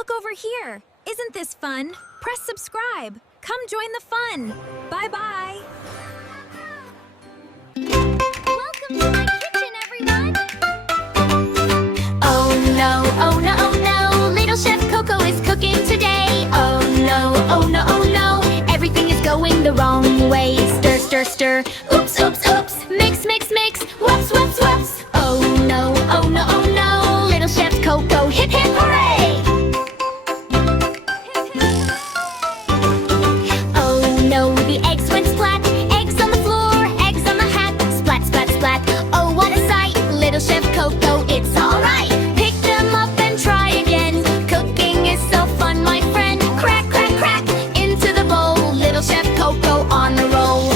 Look over here. Isn't this fun? Press subscribe. Come join the fun. Bye-bye. Welcome to my kitchen, everyone. Oh no, oh no, oh no, Little Chef Coco is cooking today. Oh no, oh no, oh no, everything is going the wrong way. Stir, stir, stir, oops, oops, oops, mix, mix, mix, whoops, whoops, whoops. Oh no, oh no, oh no, Little Chef Coco, hip, hip, hooray! Oh no, the eggs went splat, eggs on the floor, eggs on the hat, splat, splat, splat. Oh, what a sight, Little Chef Coco, it's alright. Pick them up and try again. Cooking is so fun, my friend. Crack, crack, crack, into the bowl. Little Chef Coco on the roll.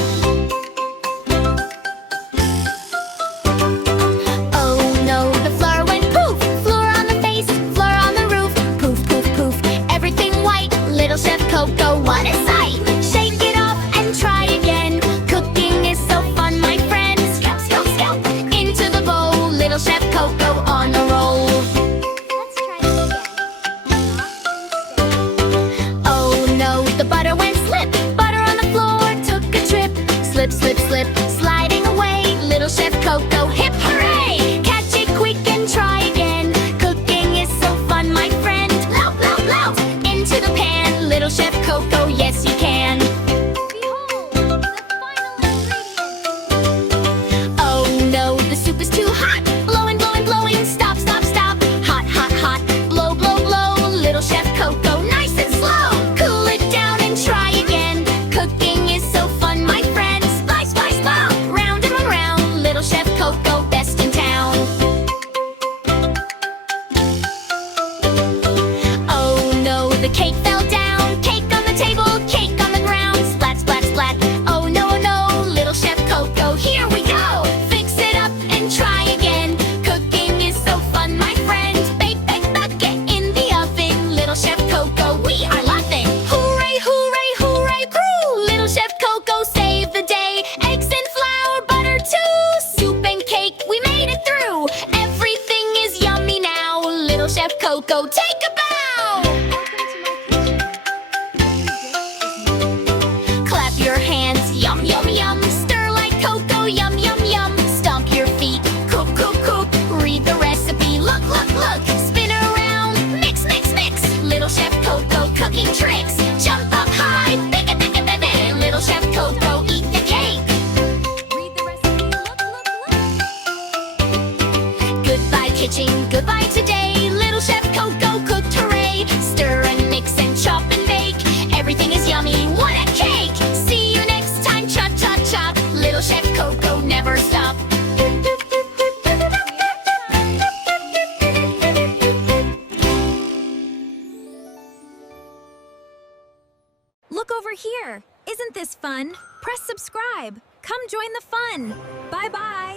Oh no, the flour went poof. Flour on the face, flour on the roof. Poof, poof, poof, everything white. Little Chef Coco, what a sight. Shake it off and try again. Cooking is so fun, my friend. Scoop, scoop, scoop, into the bowl. Little Chef Coco on the roll. Let's try this again. Oh no, the butter went slip. Butter on the floor took a trip. Slip, slip, slip, sliding away. Little Chef Coco, hip hooray! Catch it quick and try again. Cooking is so fun, my friend. Lout, lout, lout, into the pan. Little Chef Coco, yes you can. Behold, the final ingredient. Oh no, the soup is too hot. Blowing, blowing, blowing, stop, stop, stop. Hot, hot, hot, blow, blow, blow. Little Chef Coco, nice and slow. Cool it down and try again. Cooking is so fun, my friend. Splice, splice, blow. Round and around. Little Chef Coco, best in town. Oh no, the cake fell down. Cake on the table, cake on the ground. Splat, splat, splat. Oh no, oh no, Little Chef Coco, here we go. Fix it up and try again. Cooking is so fun, my friend. Bake, bake, bake, get in the oven. Little Chef Coco, we are laughing. Hooray, hooray, hooray, crew! Little Chef Coco saved the day. Eggs and flour, butter too. Soup and cake, we made it through. Everything is yummy now. Little Chef Coco, take a bow! Clap your hands, yum, yum, yum. Stir like cocoa, yum, yum, yum. Stomp your feet, cook, cook, cook. Read the recipe, look, look, look. Spin around, mix, mix, mix. Little Chef Coco cooking tricks. Jump up high, bigga, bigga, bigga. Little Chef Coco, eat the cake. Read the recipe. Look. Goodbye kitchen, goodbye today. Little Chef Coco cooked, hooray. Stir and mix and chop and bake. Everything is yummy, what a cake. See you next time, chop, chop, chop. Little Chef Coco never stop. Look over here. Isn't this fun? Press subscribe. Come join the fun. Bye-bye.